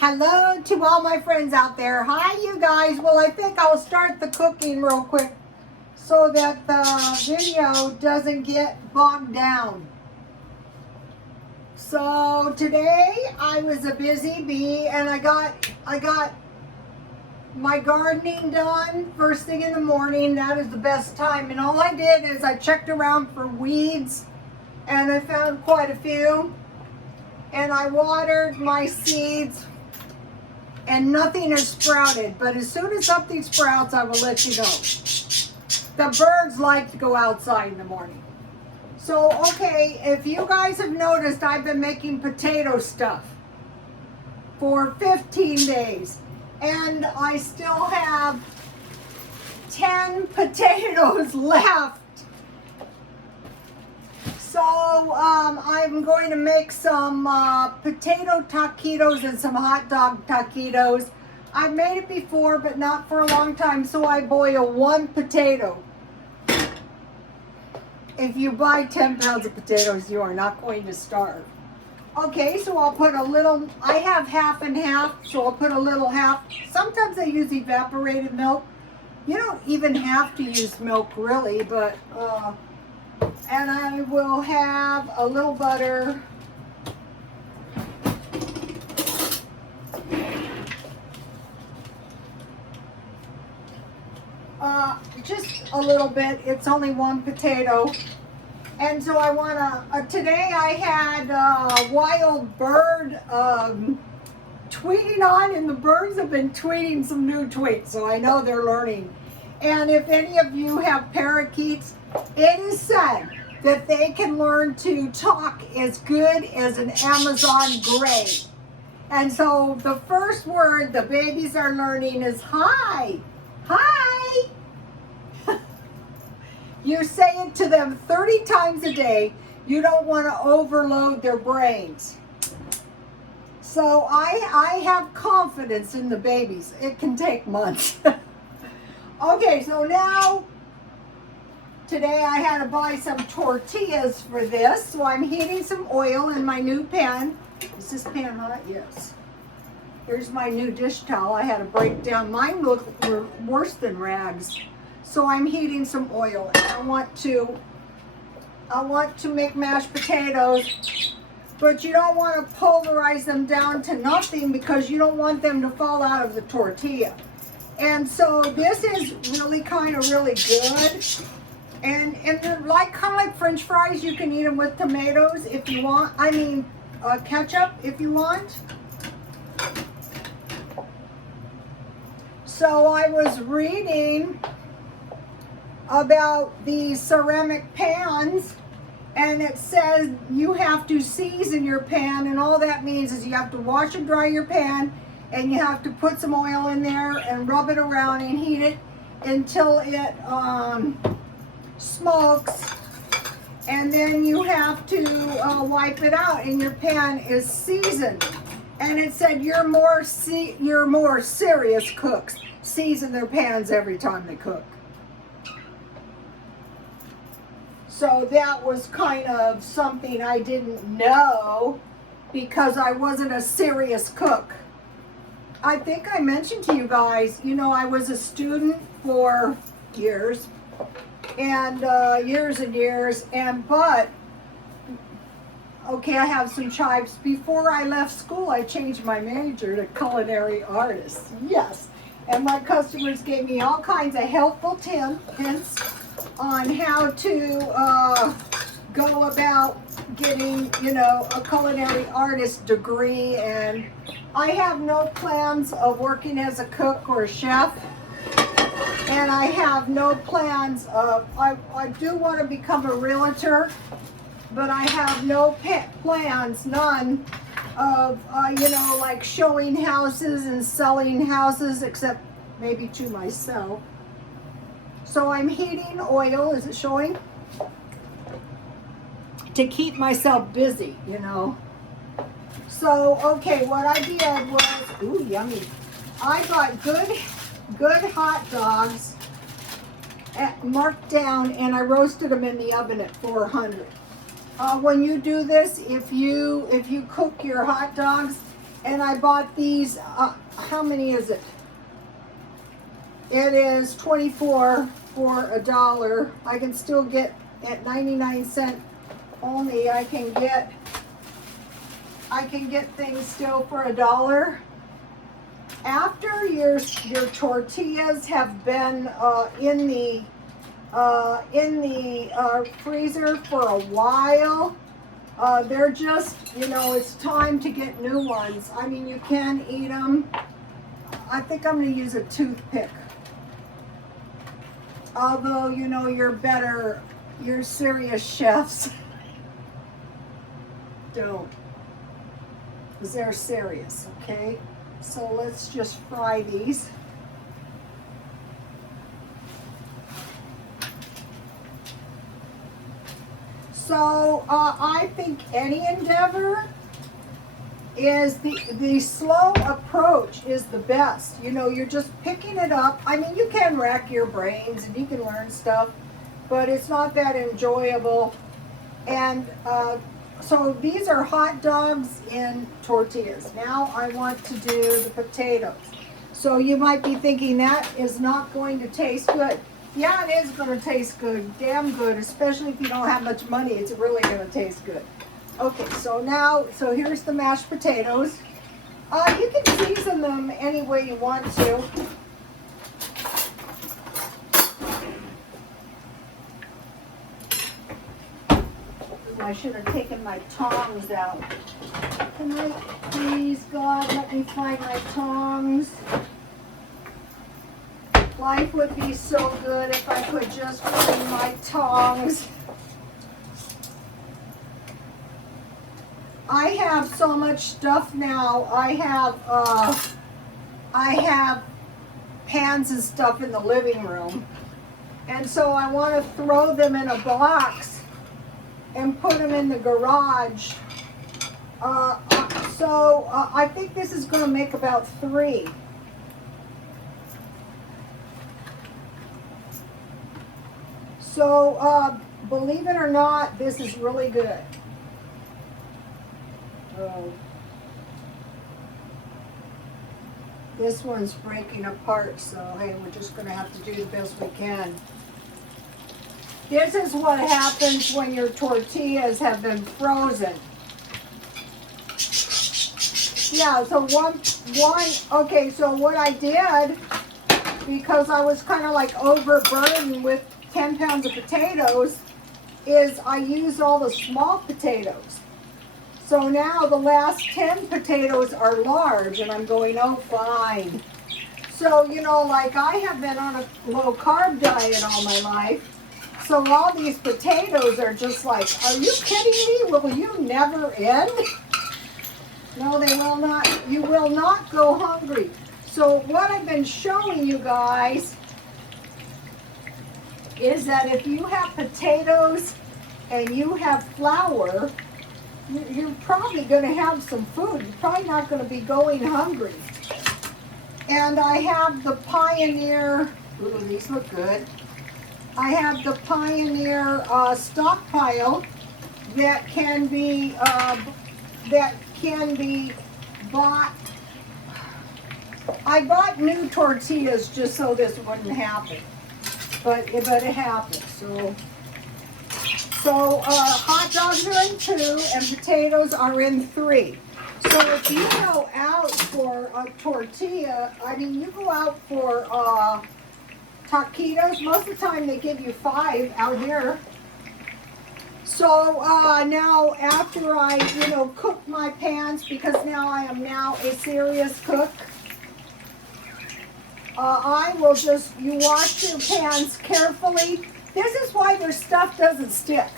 Hello to all my friends out there. Hi, you guys. Well, I think I'll start the cooking real quick so that the video doesn't get bogged down. So today I was a busy bee and I got my gardening done first thing in the morning. That is the best time. And all I did is I checked around for weeds and I found quite a few. And I watered my seeds and nothing has sprouted. But as soon as something sprouts, I will let you know. The birds like to go outside in the morning. So, okay, if you guys have noticed, I've been making potato stuff for 15 days. And I still have 10 potatoes left. So I'm going to make some potato taquitos and some hot dog taquitos. I've made it before, but not for a long time, so I boil one potato. If you buy 10 pounds of potatoes, you are not going to starve. Okay, so I'll put a little, I have half and half, so I'll put a little half. Sometimes I use evaporated milk. You don't even have to use milk really, but, and I will have a little butter. Just a little bit. It's only one potato. And so I want to, today I had a wild bird tweeting on, and the birds have been tweeting some new tweets, so I know they're learning. And if any of you have parakeets, it is said that they can learn to talk as good as an Amazon gray. And so the first word the babies are learning is hi. Hi. You say it to them 30 times a day. You don't want to overload their brains. So I have confidence in the babies. It can take months. Okay, so now, today I had to buy some tortillas for this. So I'm heating some oil in my new pan. Is this pan hot? Yes. Here's my new dish towel. I had to break down. Mine were worse than rags. So I'm heating some oil, and I want to make mashed potatoes, but you don't want to pulverize them down to nothing because you don't want them to fall out of the tortilla. And so this is really really good. And they're like kind of like French fries. You can eat them with tomatoes if you want. I mean, ketchup if you want. So I was reading about these ceramic pans, and it says you have to season your pan, and all that means is you have to wash and dry your pan, and you have to put some oil in there and rub it around and heat it until it smokes, and then you have to wipe it out, and your pan is seasoned. And it said your more serious cooks season their pans every time they cook. So that was kind of something I didn't know because I wasn't a serious cook. I think I mentioned to you guys, you know, I was a student for years and years, but okay, I have some chives. Before I left school, I changed my major to culinary artist. Yes. And my customers gave me all kinds of helpful hints on how to go about getting, you know, a culinary artist degree. And I have no plans of working as a cook or a chef. And I have no plans of, I do want to become a realtor, but I have no plans, none, of, you know, like showing houses and selling houses, except maybe to myself. So I'm heating oil, is it showing? To keep myself busy, you know. So, okay, what I did was, ooh, yummy. I got good hot dogs marked down, and I roasted them in the oven at 400. When you do this, if you cook your hot dogs And I bought these, how many is it? It is 24 for $1. I can still get at 99 cents only. I can get things still for $1. After your tortillas have been in the freezer for a while, they're just, it's time to get new ones. I mean, you can eat them. I think I'm going to use a toothpick. Although, you're serious chefs. Don't. Because they're serious, okay? So let's just fry these. So I think any endeavor is the slow approach is the best. You're just picking it up. I mean, you can rack your brains and you can learn stuff, but it's not that enjoyable. And so these are hot dogs in tortillas. Now I want to do the potatoes. So you might be thinking that is not going to taste good. Yeah, it is going to taste good, damn good, especially if you don't have much money. It's really going to taste good. Okay, so here's the mashed potatoes. You can season them any way you want to. I should have taken my tongs out. Can I, please, God, let me find my tongs. Life would be so good if I could just find my tongs. I have so much stuff now. I have pans and stuff in the living room. And so I want to throw them in a box and put them in the garage. I think this is going to make about 3. So, believe it or not, this is really good. Oh. This one's breaking apart, so hey, we're just going to have to do the best we can. This is what happens when your tortillas have been frozen. Yeah, so okay, so what I did, because I was kind of like overburdened with 10 pounds of potatoes, is I used all the small potatoes. So now the last 10 potatoes are large, and I'm going, oh, fine. So, like I have been on a low carb diet all my life. So all these potatoes are just like, are you kidding me? Will you never end? No, they will not. You will not go hungry. So what I've been showing you guys is that if you have potatoes and you have flour, you're probably going to have some food. You're probably not going to be going hungry. And I have the Pioneer, ooh, these look good. I have the Pioneer Stockpile that can be bought. I bought new tortillas just so this wouldn't happen, but it happened. So hot dogs are in 2 and potatoes are in 3. So if you go out for a tortilla, I mean, you go out for taquitos, most of the time they give you 5 out here. So now after I, cook my pans, because now I am now a serious cook, I will you wash your pans carefully. This is why their stuff doesn't stick.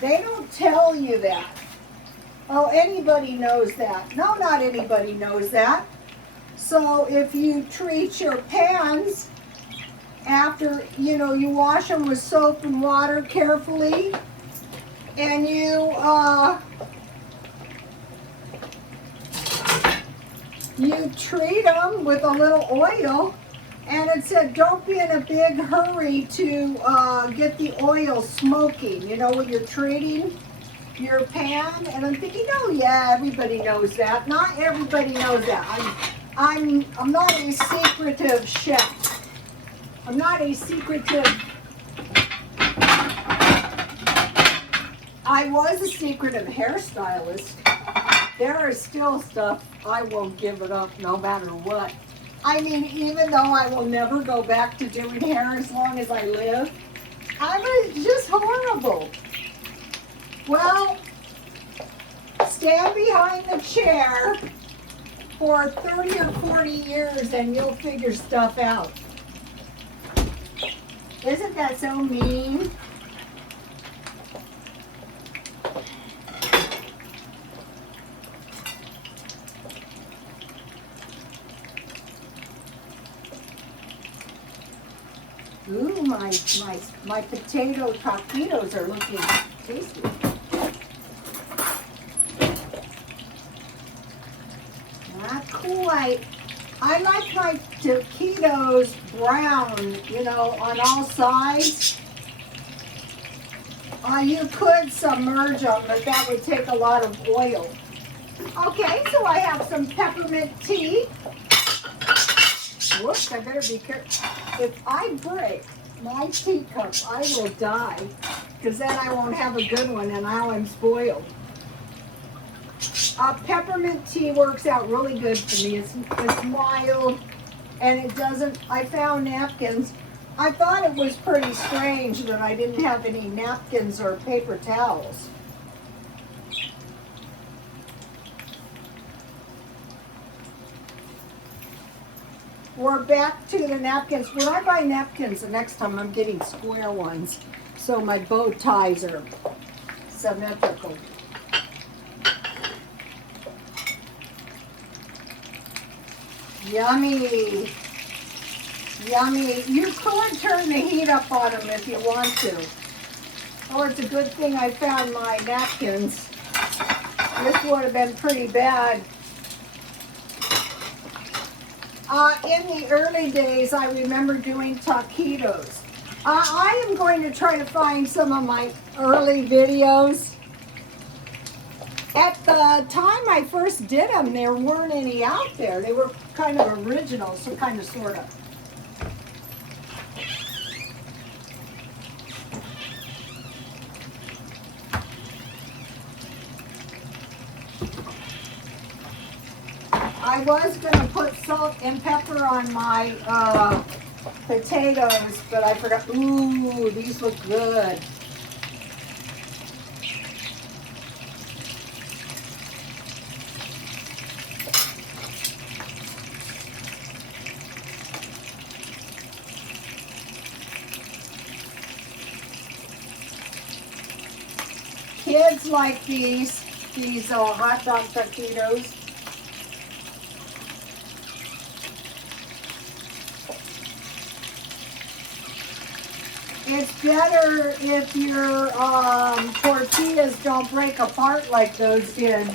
They don't tell you that. Oh, anybody knows that. No, not anybody knows that. So if you treat your pans after, you wash them with soap and water carefully, and you treat them with a little oil. And it said, don't be in a big hurry to get the oil smoking, when you're treating. your pan, and I'm thinking, oh yeah, everybody knows that. Not everybody knows that. I'm not a secretive chef. I'm not a secretive. I was a secretive hairstylist. There is still stuff I won't give it up no matter what. I mean, even though I will never go back to doing hair as long as I live, I was just horrible. Well, stand behind the chair for 30 or 40 years and you'll figure stuff out. Isn't that so mean? Ooh, my potato taquitos are looking tasty. Not quite. I like my taquitos brown, you know, on all sides. You could submerge them, but that would take a lot of oil. Okay, so I have some peppermint tea. Whoops, I better be careful. If I break my teacup, I will die, because then I won't have a good one and now I'm spoiled. Peppermint tea works out really good for me. It's mild and it doesn't, I found napkins. I thought it was pretty strange that I didn't have any napkins or paper towels. We're back to the napkins. When I buy napkins, the next time I'm getting square ones, so my bow ties are symmetrical. Yummy. Yummy. You could turn the heat up on them if you want to. Oh, it's a good thing I found my napkins. This would have been pretty bad. In the early days, I remember doing taquitos. I am going to try to find some of my early videos. At the time I first did them, there weren't any out there. They were kind of original, so kind of, sort of. I was going to put salt and pepper on my potatoes, but I forgot. Ooh, these look good. Kids like these hot dog taquitos. It's better if your tortillas don't break apart like those did.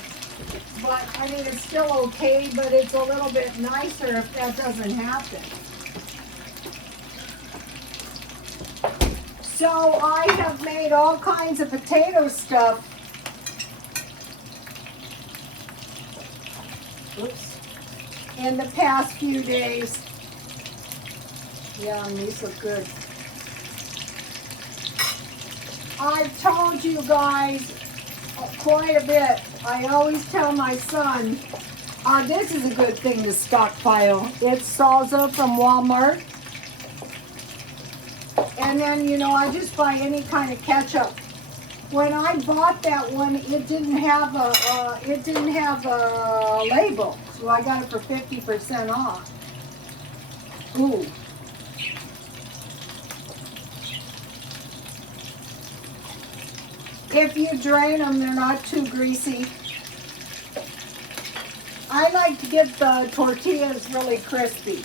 But, I mean, it's still okay, but it's a little bit nicer if that doesn't happen. So, I have made all kinds of potato stuff. Oops. In the past few days. Yum, these look good. I've told you guys quite a bit. I always tell my son, this is a good thing to stockpile. It's salsa from Walmart. And then, you know, I just buy any kind of ketchup. When I bought that one, it didn't have a label. So I got it for 50% off. Ooh. If you drain them, they're not too greasy. I like to get the tortillas really crispy.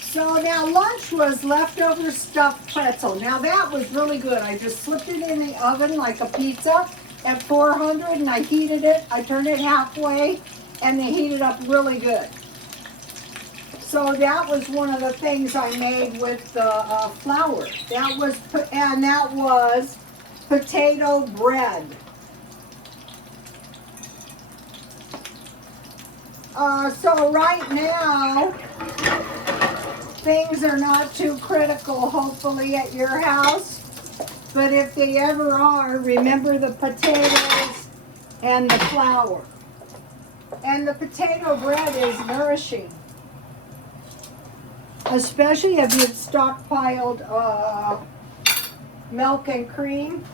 So now lunch was leftover stuffed pretzel. Now that was really good. I just slipped it in the oven like a pizza at 400 and I heated it. I turned it halfway and they heated up really good. So that was one of the things I made with the flour. That was potato bread. So right now, things are not too critical, hopefully, at your house. But if they ever are, remember the potatoes and the flour. And the potato bread is nourishing. Especially if you've stockpiled milk and cream.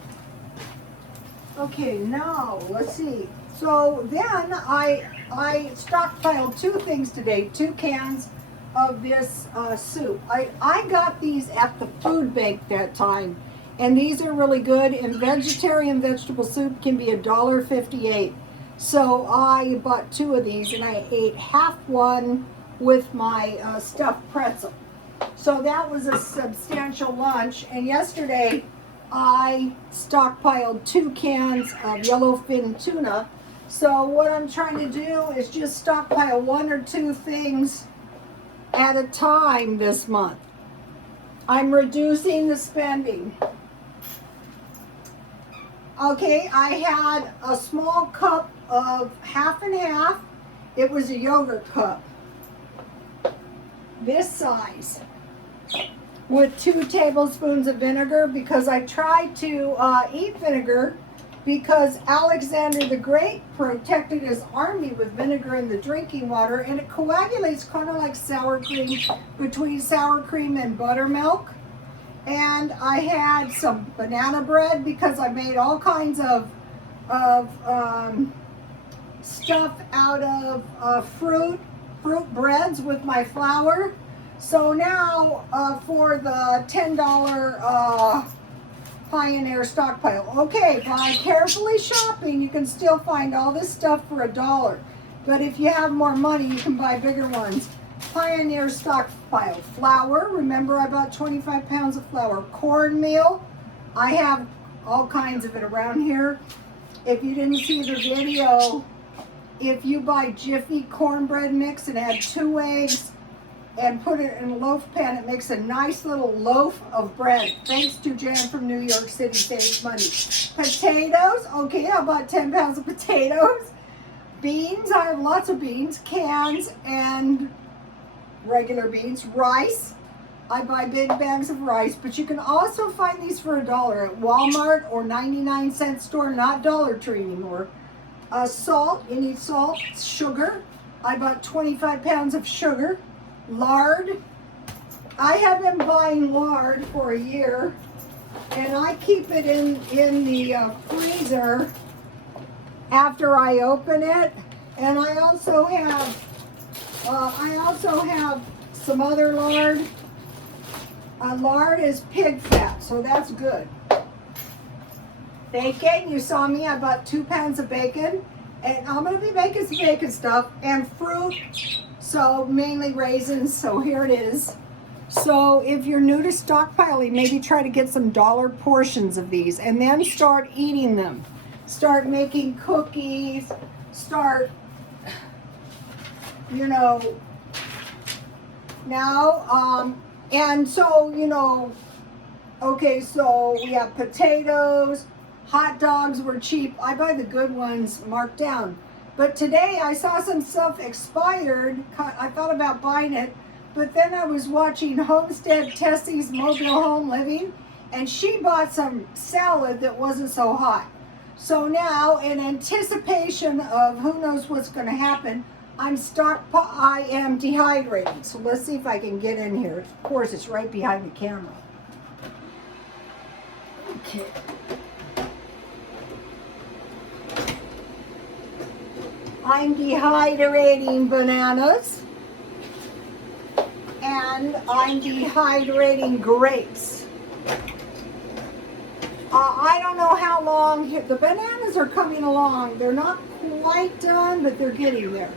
Okay, now, let's see. So then I stockpiled 2 things today, 2 cans of this soup. I got these at the food bank that time, and these are really good, and vegetarian vegetable soup can be $1.58. So I bought 2 of these, and I ate half one with my stuffed pretzel. So that was a substantial lunch, and yesterday I stockpiled 2 cans of yellowfin tuna. So what I'm trying to do is just stockpile 1 or 2 things at a time this month. I'm reducing the spending. Okay, I had a small cup of half and half. It was a yogurt cup, this size, with 2 tablespoons of vinegar, because I tried to eat vinegar because Alexander the Great protected his army with vinegar in the drinking water, and it coagulates kind of like sour cream, between sour cream and buttermilk. And I had some banana bread because I made all kinds of stuff out of fruit breads with my flour. So now for the $10 Pioneer stockpile. Okay, by carefully shopping, you can still find all this stuff for $1. But if you have more money, you can buy bigger ones. Pioneer stockpile. Flour. Remember, I bought 25 pounds of flour. Cornmeal. I have all kinds of it around here. If you didn't see the video, if you buy Jiffy cornbread mix and add 2 eggs and put it in a loaf pan, it makes a nice little loaf of bread. Thanks to Jan from New York City, saves money. Potatoes. Okay, I bought 10 pounds of potatoes. Beans. I have lots of beans. Cans and regular beans. Rice. I buy big bags of rice, but you can also find these for $1 at Walmart or 99-cent store, not Dollar Tree anymore. Salt. You need salt. Sugar. I bought 25 pounds of sugar. Lard. I have been buying lard for a year, and I keep it in the freezer after I open it. And I also have some other lard. Lard is pig fat, so that's good. Bacon. You saw me. I bought 2 pounds of bacon, and I'm going to be making some bacon stuff. And fruit. So mainly raisins, so here it is. So if you're new to stockpiling, maybe try to get some dollar portions of these and then start eating them. Start making cookies, start, now, and so, okay, so we have potatoes, hot dogs were cheap. I buy the good ones marked down. But today I saw some stuff expired. I thought about buying it, but then I was watching Homestead Tessie's Mobile Home Living, and she bought some salad that wasn't so hot. So now, in anticipation of who knows what's going to happen, I am dehydrating. So let's see if I can get in here. Of course, it's right behind the camera. Okay. I'm dehydrating bananas, and I'm dehydrating grapes. I don't know how long, the bananas are coming along. They're not quite done, but they're getting there.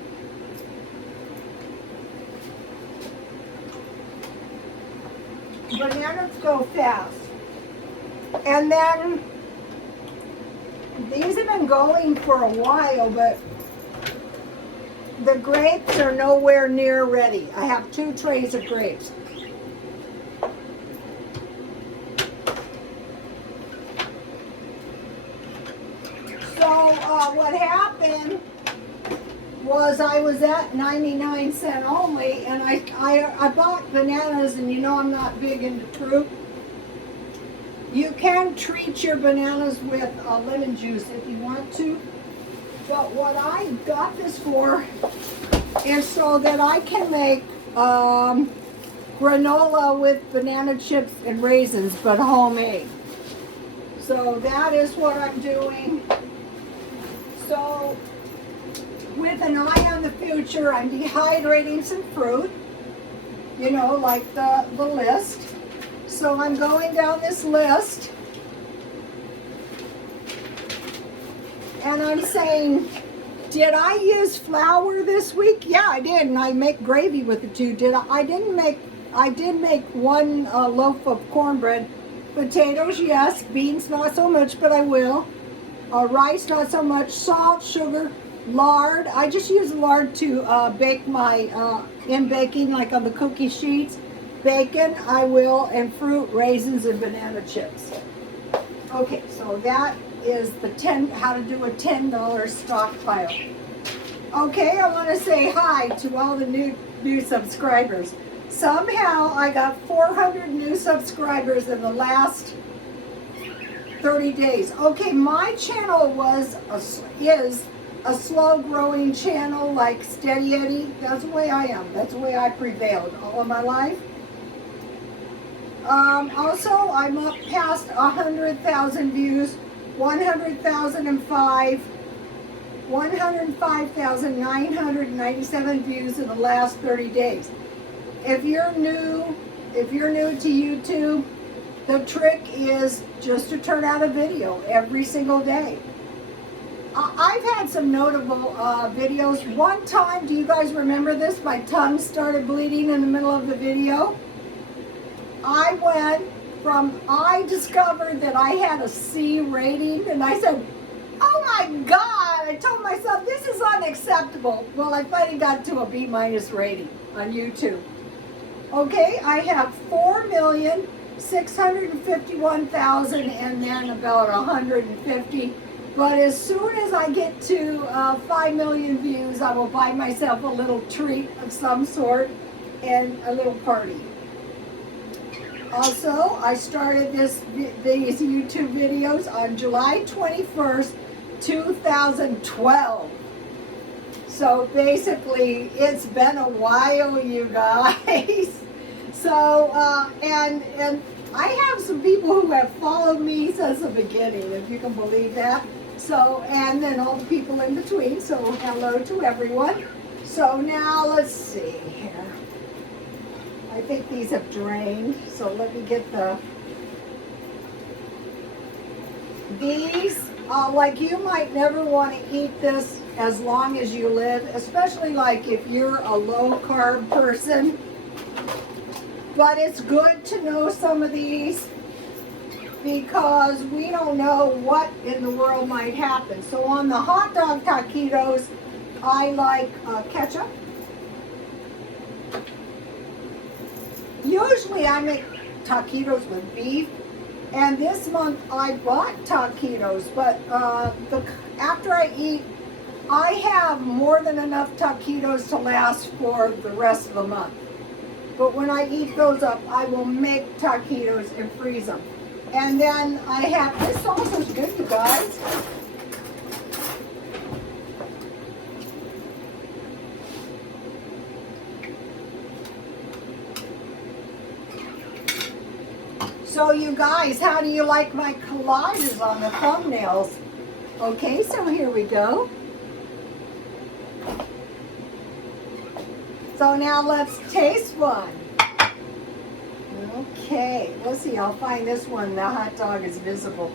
Bananas go fast. And then, these have been going for a while, but the grapes are nowhere near ready. I have 2 trays of grapes. what happened was I was at 99 cents only, and I bought bananas, and you know I'm not big into fruit. You can treat your bananas with lemon juice if you want to. But what I got this for is so that I can make granola with banana chips and raisins, but homemade. So that is what I'm doing. So with an eye on the future, I'm dehydrating some fruit, you know, like the list. So I'm going down this list, and I'm saying, did I use flour this week? Yeah, I did, and I make gravy with it too. I did make one loaf of cornbread. Potatoes, yes. Beans, not so much, but I will. Rice, not so much. Salt, sugar, lard. I just use lard to bake my, in baking, like on the cookie sheets. Bacon, I will, and fruit, raisins, and banana chips. Okay, so that is the how to do a $10 stockpile. Okay, I want to say hi to all the new subscribers. Somehow I got 400 new subscribers in the last 30 days. Okay, my channel is a slow growing channel, like Steady Eddie. That's the way I am. That's the way I prevailed all of my life. Also, I'm up past 100,000 views, 100,005, 105,997 views in the last 30 days. If you're new to YouTube, the trick is just to turn out a video every single day. I've had some notable videos. One time, do you guys remember this? My tongue started bleeding in the middle of the video. I discovered that I had a C rating, and I said, oh my God, I told myself this is unacceptable. Well, I finally got to a B- rating on YouTube. Okay, I have 4,651,000 and then about 150. But as soon as I get to 5 million views, I will buy myself a little treat of some sort and a little party. Also, I started these YouTube videos on July 21st, 2012. So basically, it's been a while, you guys. So, and I have some people who have followed me since the beginning, if you can believe that. So, and then all the people in between. So, hello to everyone. So now, let's see here. I think these have drained, so let me get these, like you might never want to eat this as long as you live, especially like if you're a low carb person, but it's good to know some of these because we don't know what in the world might happen. So on the hot dog taquitos, I like ketchup. Usually I make taquitos with beef, and this month I bought taquitos, but after I eat, I have more than enough taquitos to last for the rest of the month. But when I eat those up, I will make taquitos and freeze them. And then I have, this sauce is good, you guys. So you guys, how do you like my collages on the thumbnails? Okay, so here we go. So now let's taste one. Okay, let's see, I'll find this one. The hot dog is visible.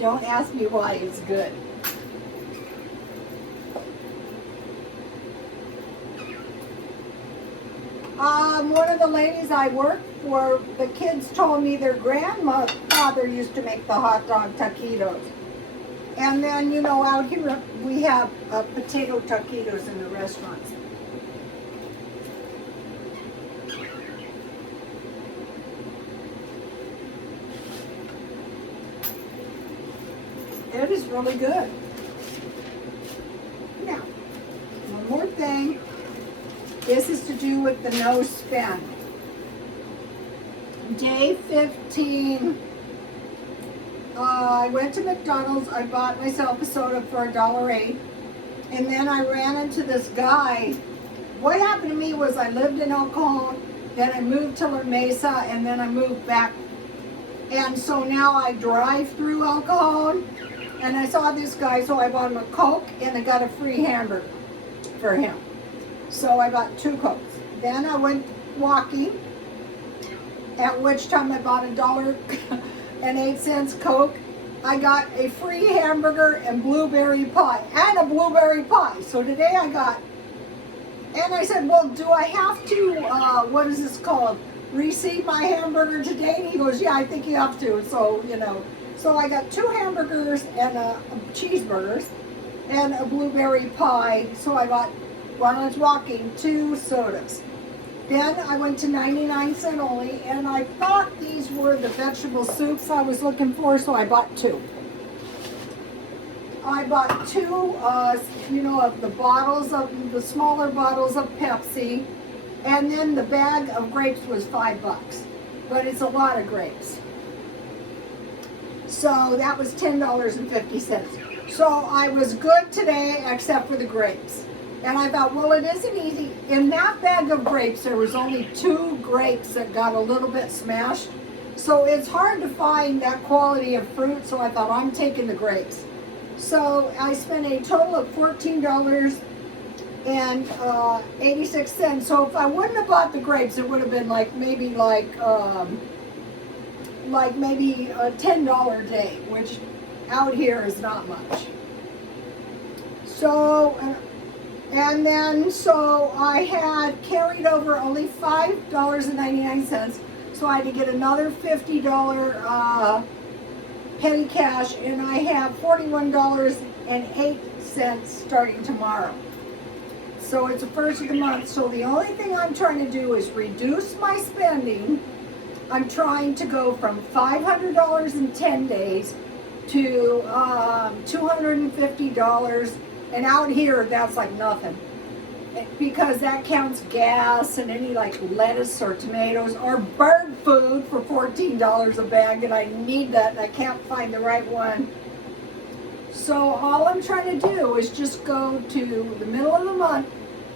Don't ask me why it's good. One of the ladies I work for, the kids told me their grandfather used to make the hot dog taquitos. And then, you know, out here we have potato taquitos in the restaurants. It is really good. Now, one more thing. This is to do with the no spend. Day 15, I went to McDonald's. I bought myself a soda for $1.08. And then I ran into this guy. What happened to me was I lived in El Cajon, then I moved to La Mesa, and then I moved back. And so now I drive through El Cajon, and I saw this guy, so I bought him a Coke, and I got a free hamburger for him. So I bought 2 Cokes. Then I went walking, at which time I bought $1.08 Coke. I got a free hamburger and blueberry pie, and a blueberry pie. So today I got, and I said, well, do I have to, what is this called, receive my hamburger today? And he goes, yeah, I think you have to. So, you know, so I got 2 hamburgers and cheeseburgers and a blueberry pie. So I got, while I was walking, 2 sodas. Then I went to 99¢ only, and I thought these were the vegetable soups I was looking for, so I bought 2. I bought 2, you know, of the bottles of the smaller bottles of Pepsi, and then the bag of grapes was $5, but it's a lot of grapes. So that was $10.50. So I was good today, except for the grapes. And I thought, well, it isn't easy. In that bag of grapes, there was only 2 grapes that got a little bit smashed. So it's hard to find that quality of fruit, so I thought, I'm taking the grapes. So I spent a total of $14.86. So if I wouldn't have bought the grapes, it would have been maybe a $10 day, which out here is not much. So, and then, so I had carried over only $5.99, so I had to get another $50 petty cash, and I have $41.08 starting tomorrow. So it's the first of the month, so the only thing I'm trying to do is reduce my spending. I'm trying to go from $500 in 10 days to $250. And out here, that's like nothing, because that counts gas and any lettuce or tomatoes or bird food for $14 a bag, and I need that, and I can't find the right one. So all I'm trying to do is just go to the middle of the month,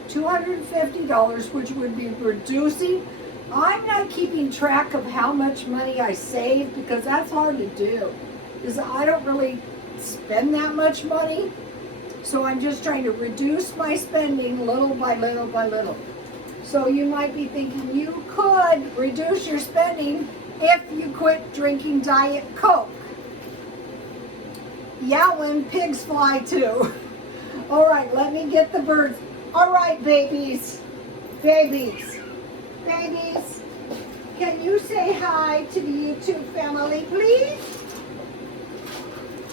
$250, which would be reducing. I'm not keeping track of how much money I save, because that's hard to do, because I don't really spend that much money. So I'm just trying to reduce my spending little by little by little. So you might be thinking you could reduce your spending if you quit drinking Diet Coke. Yeah, when pigs fly too. All right, let me get the birds. All right, babies, babies, babies. Can you say hi to the YouTube family, please?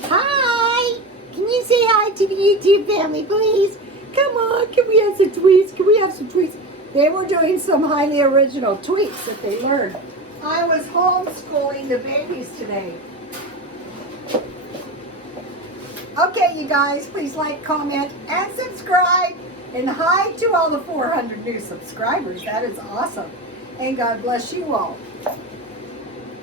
Hi. Can you say hi to the YouTube family, please? Come on, can we have some tweets? Can we have some tweets? They were doing some highly original tweets that they learned. I was homeschooling the babies today. Okay, you guys, please like, comment, and subscribe. And hi to all the 400 new subscribers. That is awesome. And God bless you all.